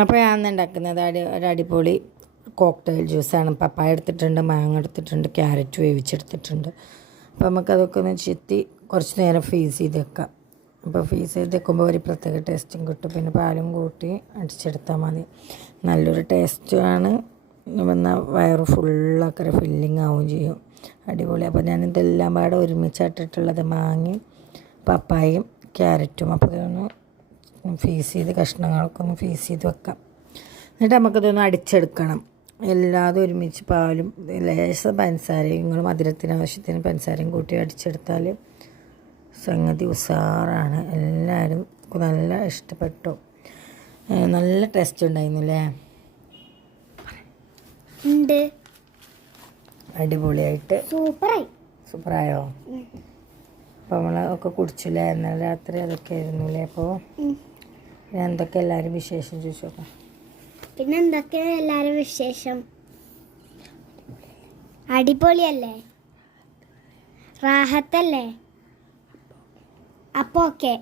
അപ്പോൾ ഞാൻ ഉണ്ടാക്കുന്നത് ഒരു അടിപൊളി കോക്ടെയിൽ ജ്യൂസാണ്. പപ്പായ എടുത്തിട്ടുണ്ട്, മാങ്ങ എടുത്തിട്ടുണ്ട്, ക്യാരറ്റ് വേവിച്ചെടുത്തിട്ടുണ്ട്. അപ്പോൾ നമുക്കതൊക്കെ ഒന്ന് ചെത്തി കുറച്ച് നേരം ഫ്രീസ് ചെയ്ത് വെക്കാം. അപ്പോൾ ഫ്രീസ് ചെയ്ത് വെക്കുമ്പോൾ ഒരു പ്രത്യേക ടേസ്റ്റും കിട്ടും. പിന്നെ പാലും കൂട്ടി അടിച്ചെടുത്താൽ മതി. നല്ലൊരു ടേസ്റ്റുമാണ്. എന്നാൽ വയറ് ഫുള്ളൊക്കെ ഫില്ലിങ് ആവുകയും ചെയ്യും. അടിപൊളി. അപ്പോൾ ഞാനിതെല്ലാം പാടെ ഒരുമിച്ചിട്ടിട്ടുള്ളത് മാങ്ങയും പപ്പായയും ക്യാരറ്റും. അപ്പോൾ ഇതൊന്ന് ഫ്രീസ് ചെയ്ത് കഷ്ണങ്ങളൊക്കെ ഒന്ന് ഫ്രീസ് ചെയ്ത് വെക്കാം. എന്നിട്ട് നമുക്കിതൊന്ന് അടിച്ചെടുക്കണം. എല്ലാതും ഒരുമിച്ച് പാലും ലേശം പഞ്ചസാരയും നിങ്ങൾ മധുരത്തിന് ആവശ്യത്തിന് പഞ്ചസാരയും കൂട്ടി അടിച്ചെടുത്താൽ സംഗതി ഉഷാറാണ്. എല്ലാവരും നല്ല ഇഷ്ടപ്പെട്ടു. നല്ല ടേസ്റ്റ് ഉണ്ടായിരുന്നു അല്ലേ? അടിപൊളിയായിട്ട് സൂപ്പറായോ? അപ്പോൾ നമ്മളൊക്കെ കുടിച്ചില്ലേ? എന്നാൽ രാത്രി അതൊക്കെ ആയിരുന്നു അല്ലേ? അപ്പോൾ പിന്നെ എന്തൊക്കെ എല്ലാവരും വിശേഷം ചോദിച്ചോക്കാം. പിന്നെ എന്തൊക്കെയാ എല്ലാവരും വിശേഷം? അടിപൊളിയല്ലേ? റാഹത്തല്ലേ? അപ്പോൾ ഓക്കെ.